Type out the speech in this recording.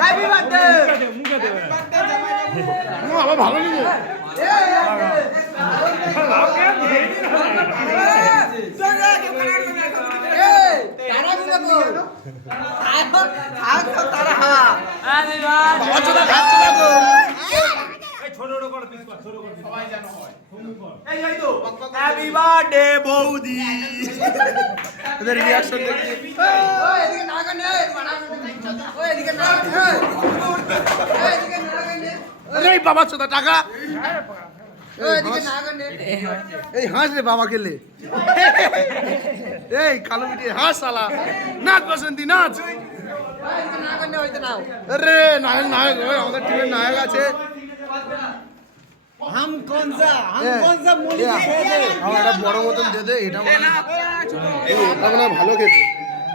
happy birthday আমার ভালো লাগে হ্যাপি বার্থডে বৌদি এদের রিয়াকশন দেখি এই বাবা চোদা টাকা এই হাঁস রে বাবা খেলে এই কালো মিটি হাঁস সালা নাচ বসন্তি নাচ আরে নায়ক নায়ক ওই আমাদের টিমের নায়ক আছে हम कौन सा আমার একটা বড় মতন দে দে এটা মনে হয় ভালো খেতে